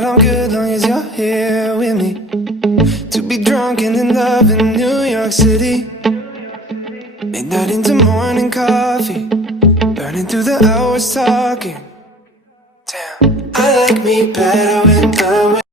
but I'm good long as you're here with me. To be drunk and in love in New York City. Midnight into morning coffee, burning through the hours talking. Damn, I like me better when I'm with